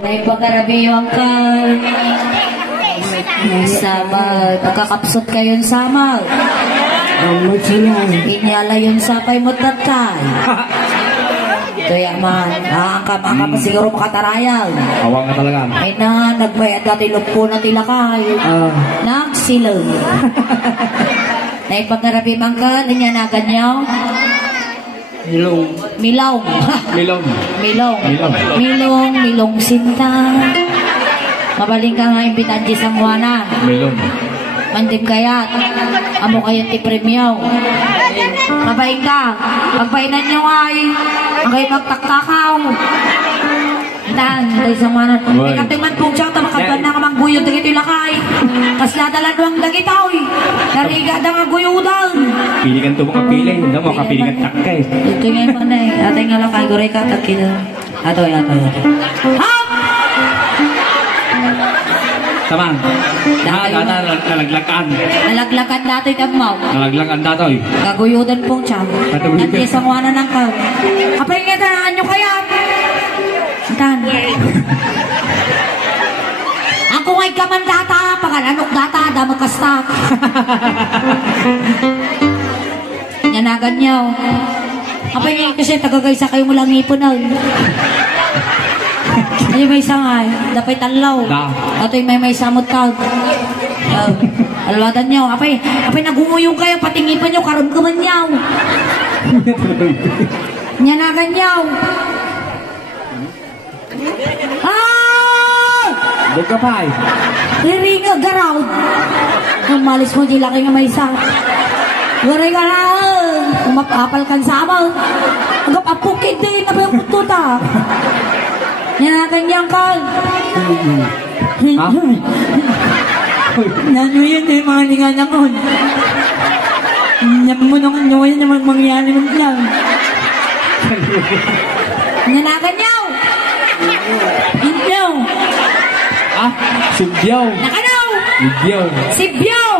May pagkarabi yung angkal. Samal, pagkakapsot kayo samal. Inyala yung sapay mo tatay. Ito yaman, angka pa siguro makatarayal. Awang nga talaga. Ay na, nagbayad dati lupo na tilakay. Nagsilaw. May pagkarabi angkal, inyanagan nyo. Milong. Milong sinta. Mabaling ka nga imbitan di Sambuanan. Milong. Mandim kayat. Amo kayo ti premyaw. Mabaing ka. Pagpainan nyo ay ang kayo magtaktakaw. Dan, dari Sambuanan. Ikatingman pong siya, tabakaban na nga mangguyod dagito yung lakay. Kas nadalan doang dagitaw. Nariga da nga guyudan. Pili kan tubo kapili. Hindi mo kapili kan takay. Ito nga yung manay. Atay nga lakay. Guray ka takil. Ato. Ha! Tamang. Nalaglakan. Nalaglakan dato'y tagmaw. Nalaglakan dato'y. Gaguyudan pong siya. At isang wana ng kaw. Kapag nga tanaan nyo kaya. Tan. Ako nga'y kaman data. Pagalanok data. Damo kastak. Yanagan nyo. Kapag nga kasi tagagaysa kayo mo lang ipon na. Ay may sangay, dapat talaw. Ato'y may samot tag. Alwadan nyo, apay nagunguyong kayo, patingipan nyo, karamkaman nyaw. Nyanagan nyaw. Buka pa eh. Riringa garaw. Umalis mo di laki nga may sang. Waray ka na. Umapapal kan sa amal. Agap apukid din, napay ang pututa. Nyanagan niyang kal. Nano yun eh, mga linganangon. Namunong nyo yun naman mangyari mo lang. Nyanagan niyaw. Inyaw. Sibyaw. Nakanaw. Sibyaw. Sibyaw.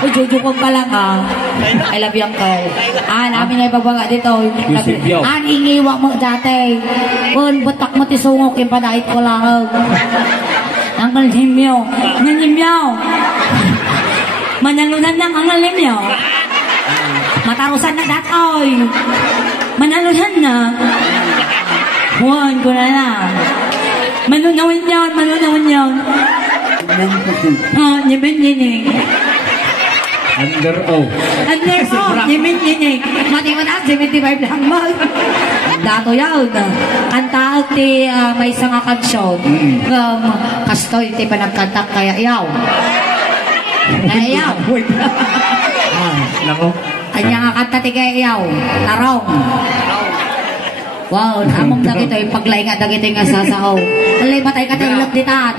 O, jujukong ka lang I love you, Uncle. Namin na ibabaga dito. Sibyaw. Ingiwa mo dati. Butak mo tisungok yung padait ko lang. Uncle Himyo. Nanimyaw. Manalunan ng Uncle Himyo. Matarusan na datoy. Manalunan na. Huwag ko na lang. Manunawin yun. Nimin. Under O. Nimin. Mati mo na, 75 lang mag. Dato yun. Kanta ti may isang kansyon. Kastoy ti panagkantak kaya yaw. Nako. Kanya nga kanta ti kaya yaw. Tarong. Wow, among dagito yung paglay nga dagito yung asasahaw. Alay, matay ka tayo lang ditaan.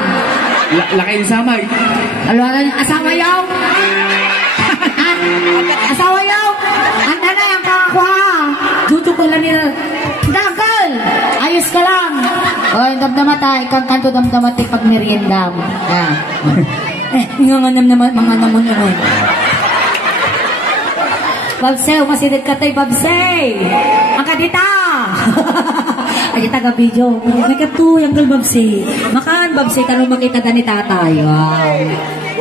Laki yung samay. Alwalan, asawa yaw. Asawa yaw. Anda na yung kakakuha. Duduk ko lang nila. Dagal! Ayos ka lang. O, yung damdamatay. Kanto damdamatay pag meriendam. Nga mga namon naman. Babsay, umasidad ka tayo, Babsay. Ang kadita. Ay, taga-video. Nagkatu, yung Babsay. Makaan, Babsay, tanong makita ni tatay. Wow.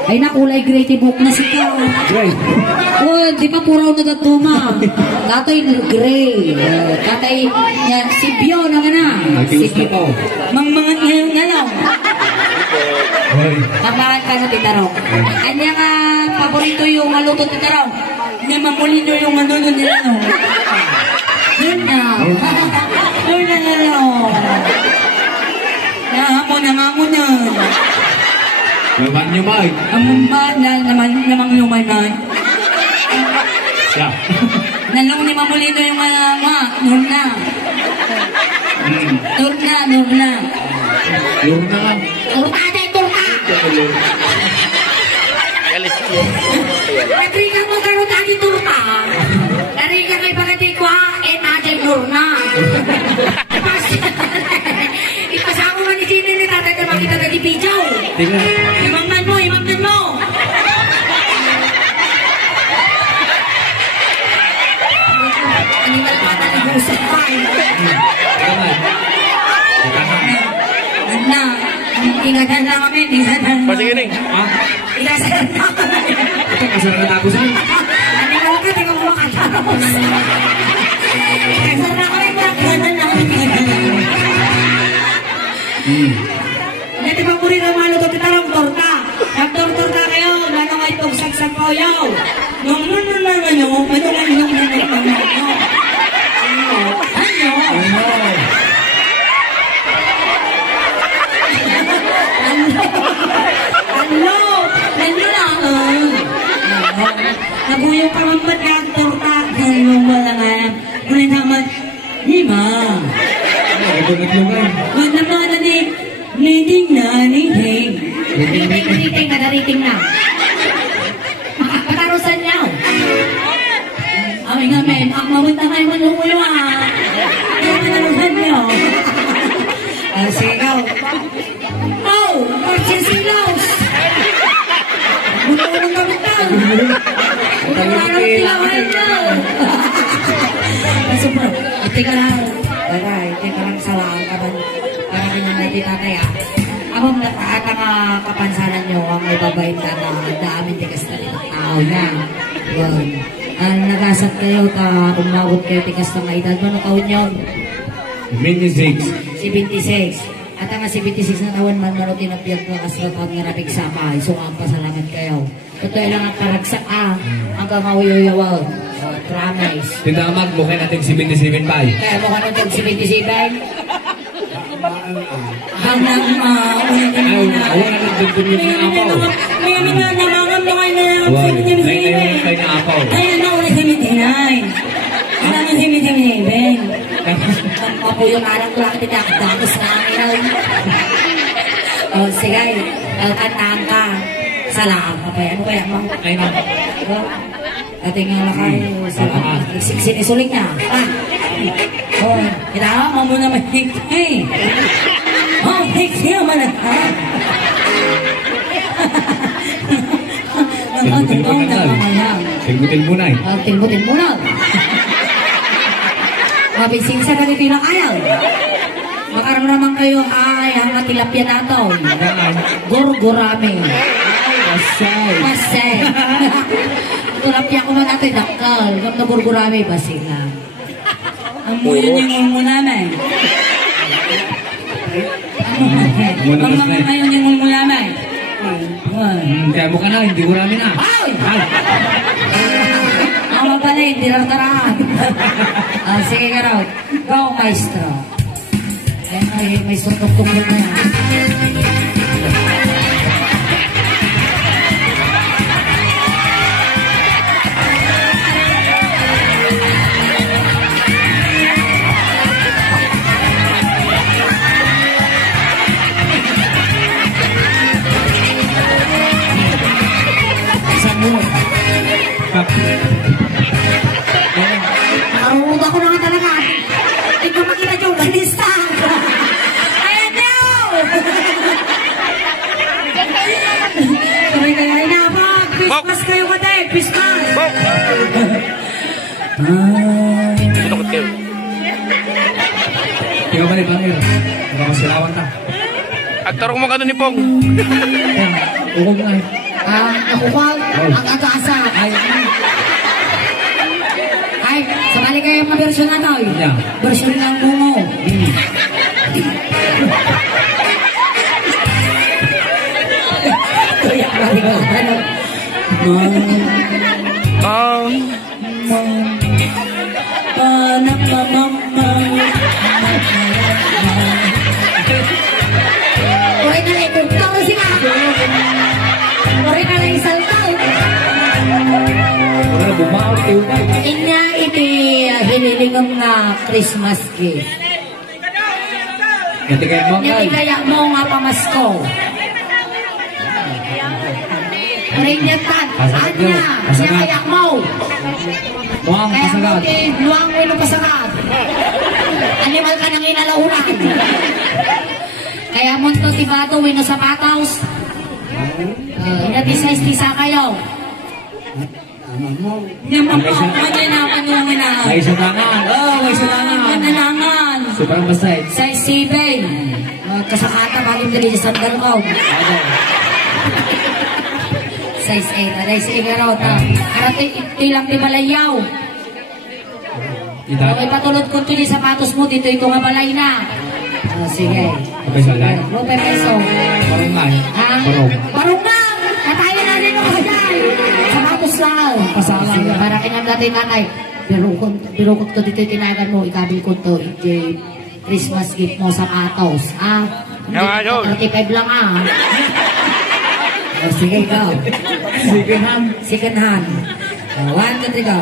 Ay, nakulay gray book na si ka. Gray. Oh, di ba puraw na datuma? Tatay gray. Tatay, yan, si Bio na nga na. Si Bio. Mga ngayon na lang. Kapahan ka na titarong. Kanya nga, paborito yung maluto titarong. Nga mamulino yung ano nila, no? Yun na. Yun na na, no? Nahamon na. Laman nyo ba eh? Amon ba namang lumay na? Yeah. Nalong ni mamulino yung nur na. Turta lang. Turta! Nagrigan mo karuta di turta. Narigan may pagati ko naday nur na. Ipasako man ni Gina ni tatay na makita na di video. Imamnan mo. Animal mata ni Joseph Pine. Na. Ingatan lang kami, ingatan lang. Sige ning. Ah, Ingatan lang kami. ito kasar na tapos eh. Ano lang ka, di ka makatapos. Ingatan lang kami, ingatan lang kami, ingatan lang kami. Dati pa po rin ang mga luto, tarong torta. Nagtorta kayo, lalo nga itong sagsag po yaw. Nung naman nyo, naguyong ka man ba't yung torta? Ganun wala nga. Kunin naman, lima. Wala naman na niting na, niting. Niting na, nariting na. Makakatarusan niya. Ay nga men, ang mamunta kayo manunguyo ah. Kaya manarusan niyo. Sige go. Oh, Marchesinos. Buto ng kapitan. Buto ng tilawan niyo. Super. Teka lang. Teka lang salaan ka ba? Parang hindi tataya. Abang nataata nga kapansanan nyo ang may babayin ka na daamin tigas na tao na. Yun. Nagasat kayo ta umabot kayo tigas na edad. Ano taon yun? 26. 76. At ang 76 na taon man manutin ang piyag ko kasratag nga napig sama. So ang pasalamat kayo. Totoo lang ang karagsak ang kangawiyawal. Promise. Tindamag mo kayo natin 77 pa eh. Kaya mo ka nung 77? Hanggang ulitin mo na. Awan na nagdugdugin ng apaw. May amin na namangam na kayo na Awan, ngayon kayo ng apaw. Ayun na ulit si Mitinay. Ano naman si Mitinay? Ako yung alam ko lang tinakdakos na amin. O sige, kantaan ka. Salaan ka pa. Ano kaya mo? Ay na. Ating nga kayo sa sinisuling niya. Oh, kita mo muna mahigpay. Oh, higpay mo na. Tilbutin mo na eh. Tilbutin mo na. Mabising sa ganito yung ayaw. Makaramdaman kayo ay ang tilapia na ito. Gurgurami. Masay. Tilapia ko man natin dakal. Gam na gurgurami. Basing na. Ang muyo niyo muna na eh. Ang mga kayo niyo muna na eh. Kaya mo ka na, hindi gurami na. Ay! Ang pala, hindi rartaraan. Sige ka raw. Go, maestro. Ay, may sutok-tok na yan. Nakarunod ako na nga talaga. Hindi ko makita yung balista. Ayan niyo! Kaya kaya inabag. Pismas kayo ka din. Pismas. Takot kayo. Tingnan ba ni Bangir? Nakakasilawan ka. Agtarong mo ka doon ni Pong. Ukog na eh. Ako ba? Ang agasa. Ay, sabali kayo mga version na to. Yeah. Version ng bungo. Uray na lang, kuktaw na sila. Uray na lang isaltaw. Wala, bumaw, tiwag. Inya iti hinilingam nga Christmas gift. Ganti kayo mo, Inya kay. ikaya mo nga pamasko. Uray niya tan. Anya, siya kaya mo. Mukhang Kaya mo kasagad. ti luwang mo yung kasagad. Animal ka nang inalaunan. Kaya mo to tibato, wino sapatos. Inati-size-tisa kayo. Yan mo po, mananaman yung ina. May isang tangan. Oh, may isang tangan. Mananaman. Sobrang basay. Size 7. kasakata, bagay dali sa sandal ko. Size 8, alay si Igaraw ta. Karate, ilang di malayaw. Okay, patulod ko ito yung sapatos mo, dito ito nga balay na. Sige. Okay, salay. Rupe peso. Parang nga. Ha? Parang. Parang na! Katayin na rin ako dyan! Sapatos lang. Pasama. Sige, para kanyang dati nanay. Birukot ko dito yung tinagan mo, ikabil ko ito. Christmas gift mo sa atos. Ah? Yung 35 lang ah. Sige, ikaw. Second hand. Second hand. 1, 2, 3, go.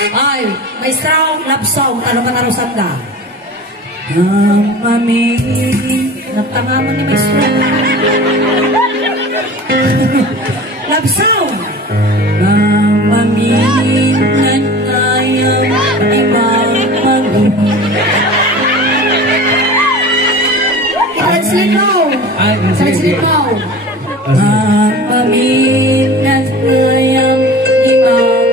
Ay, may strong love song. Talo ka narusan ka. Mami, naptanga mo ni Miss Fred. Love song. Mami, nagkayang ibang translate mo. Translate mo. Mami, nagkayang ibang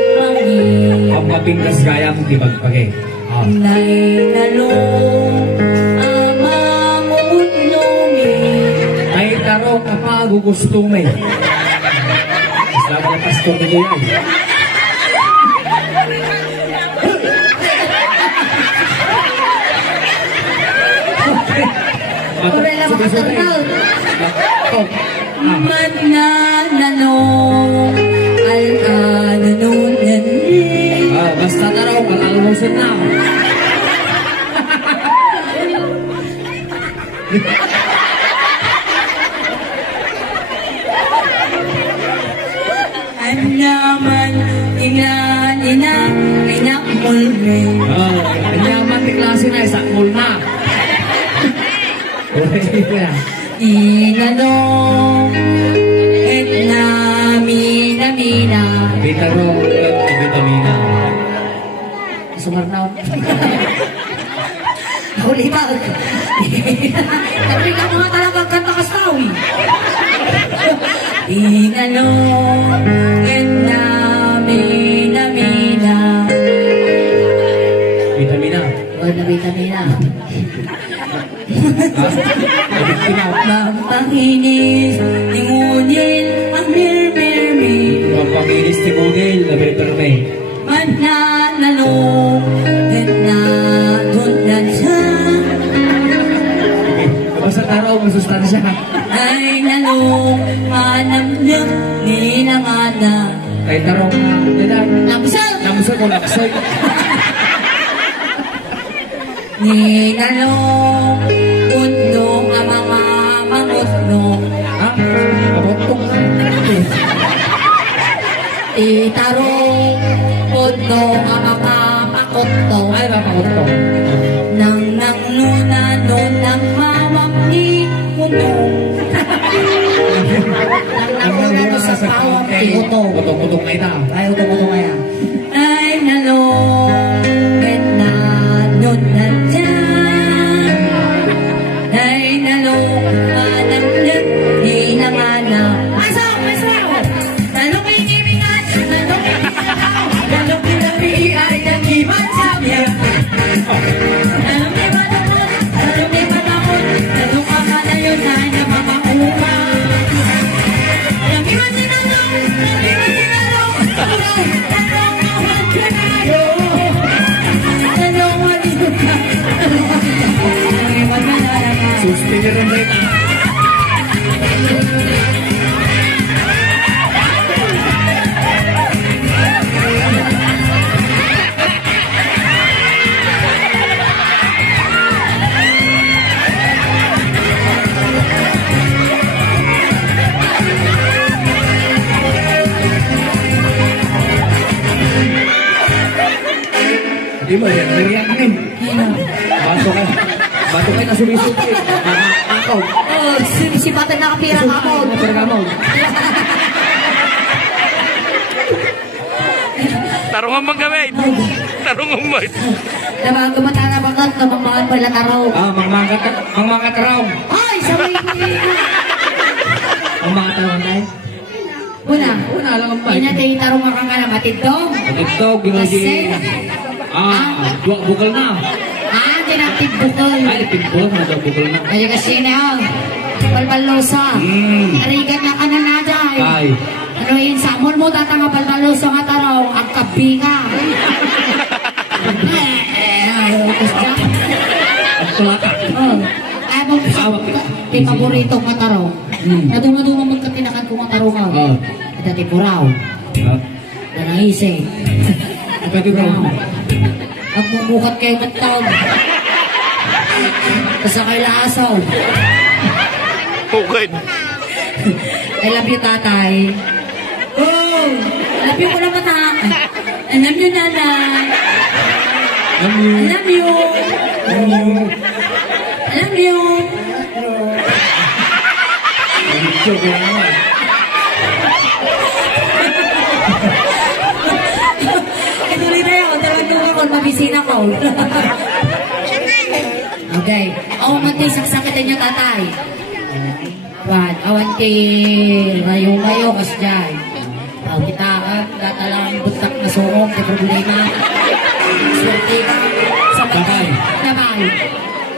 Ang mapingkas gaya mong dibagpagay. Nay nalong amang utlongin. Ay taro kapag gusto mo eh. Isla mga pastor na yan. Ure lang makasarnal. Ah. Man na nalong al-anununan. Basta na raw, kalalamusin na. Anyaman inakmul me. Anyaman di klase na, isakmul na. Inanong et namina. Bitaro, vitamina. Sumarnaw. Huli pa. Tapi ka mga talagang kanta kastawi. Inanong et namina. Vitamina. O na vitamina. Pampahinis, tingunin ang mirmirmi. Pampakinis ti model na berperme. Man na nalong, at na dundan siya. Basta taro, masustansya ka. Ay nalong, manamnam, ninangana. Kay taro nga, dadan. Namusal! Namusal ko, naksay. Ninalong, undong ang mga mangutnong. Ha? Kabotong. Itarong, undong ang mga pakutong. Ay, napakotong. Nang nuna nun ang mawak ni undong. Nang nuna sa pawak ni utong. Utong-utong na ita. Ay, utong-utong kaya. Ay, nalong, et na nun na dyan. Ay, nalong, manamnat, ninangana. Masaw! Nalong pingimingan, nalong pinginanaw, nalong pinapilian, nag-iman sa biya. Nalong di matakot, nalong ka na yun ay namamakuha. Nalong iman sinalong, nalong mahal ka na yun. Nalong walito ka, nalong iman na naman. Suspender ang rin. Di mo, nariyan ka Bato kayo na sumisukli. Ako. Oh, sipatan na kapira ka mo. Tarong ang magkamay. Tarong ang mag. Namang gumatana bangat na mga balataraw. Mga taraw. Ay, sabay ko yun. Ang mga taraw tayo. Una lang ang ina tayo tarong mga nga na matindong. Ito, ginoji. Bukal na. Tinatay timbukol. Ay, timbukol. Bukol na. Kaya kasi na, balbalosa. Arigat na kananada. Ay. Ano yun, sa amon mo tatanga balbalosa nga taraw, ang kabinga. Ang kulaka. Ay, mo di paborito nga taraw. Naduma-duma magkatinakan ko nga taraw ka. Dati puraw. Nanahise. Pwede ba? Magmumukat kayo matawag. Kasakay laasaw. Bukid. I love you, tatay. Oh, I love you ko na mata. I love you, nanay. I love you. I love you. Joke lang naman. Ituloy na yun. Tawag ko ako, mabisina ko. Okay. Ako mati, saksakitin niyo, tatay. Awan kay mayo-mayo kas dyan. Kita ka, datalang butak na suong, may problema. Swerte ka. Sa Tatay. Nabay.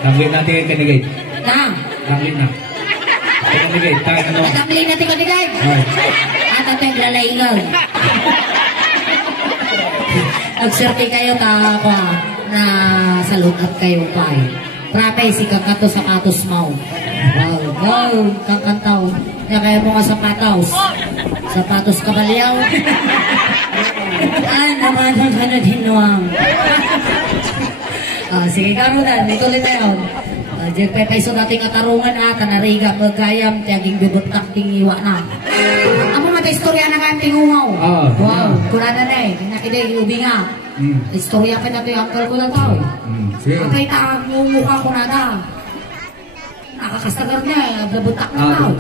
Damlin natin kay Kanigay. Na. Damlin na. Kay Kanigay, tayo ano? Matamlin natin ko nigay. Ay. At ateng lalaingal. Nagswerte kayo ta na salud at kayo pa eh. Prape, si kakato sa katos mau. Wow, wow, kakantaw. Kaya kayo mga sapatos. Sapatos kabalyaw. Ay, naman na din nuwang. Sige, karunan, ituloy tayo. Diyan pa peso nating katarungan at nariga magkayam, tiyaging bibutak ting iwa na. Amo mata istorya na kanting ungaw. Wow, kurana na eh. Nakiday, ubi nga. Istorya pa na ito yung uncle ko na tao eh. Ang taang mumukha ko na na. Nakakastagar niya eh. Nabutak na tao.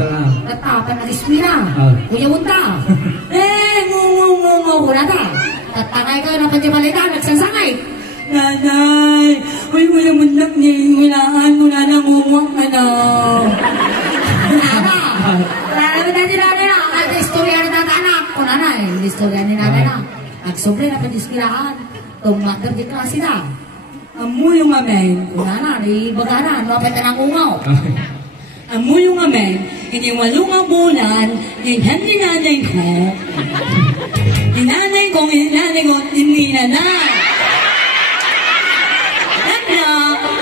Natapan na diswi na. Kuya Wunda. Ngungungungungu ko na na. Tatangay ka na pandibalita. Nagsansangay. Nanay, uy, wala mundak niya. Wilaan mo na nangungwang na na. Nana. Nana, dati na na. At istorya na anak ko na na eh. Istorya ni nanay na. Nagsobre na pandiswilaan. Tumakder di klase na. Amo yung amen, kunana, di bagana, mapit na ng ungaw. Amo yung amen, hindi walong bulan, dinhan ni nanay ko. Ninanay ko, hindi na na. Nana,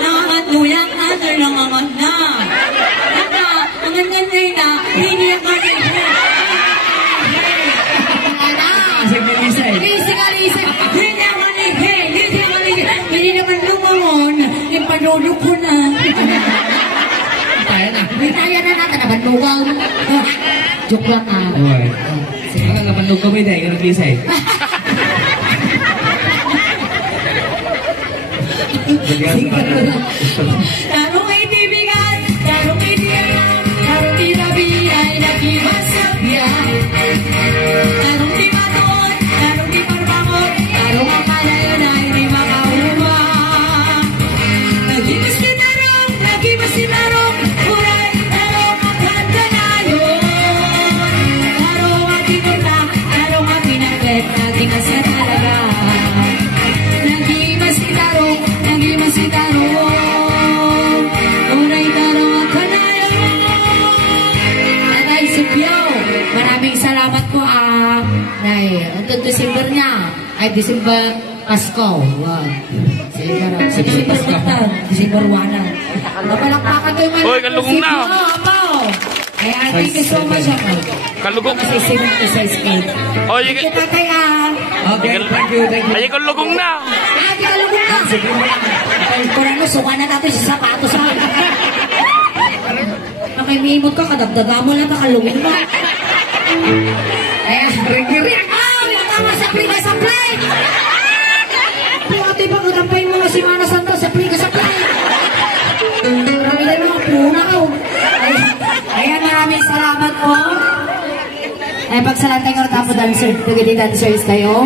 nakakatuyang atar ng angat na. Nana, ang nanay na, hindi ang kanay ko. Nana, lisig. Hindi ang kanay ko. Hindi naman lumangon, yung panulog ko na. Kaya na. Kaya na natin, nabanlugaw. Joke lang ah. Okay. Sige ka, nabanlug kami dahil, ganun kisay. Tarong itibigan, tarong itiyanan, tarong itabi ay nakimasabyan. Tarong di matuon, tarong di marbangon, tarong ang malayon ay di makauwa. Nagimas si tarong, kuray, tarong ang kanta na yun. Tarong ang tinunta, tarong ang pinakit, naging asya talaga. Nagimas si tarong, kuray, tarong ang kanayon. Nanay Subyaw, maraming salamat po Nay, untuk Desember niya, ay Desember Pasko. Wow. Sa Desember Pasko. Desember 1 na. Napalakpakan ko yung mga Hoy, kalugong na. Kaya thank you so much ako. Kalugong. Kasi 76K. Oy, Thank you, tatay Okay, thank you. ay, kalugong na. Di kalugong na. Ay, kurang suka na natin sa sapatos ha. Nakimimot ka, kadagdaga mo lang nakalungin mo. Kaya, ring-ring. Tama sa play sa play. Pati ba katampay mo si Mana Santa sa play sa play. Marami na mga puna ko. Kaya maraming salamat po. Ay pagsalantay ko na tapo dancer, dancers kayo.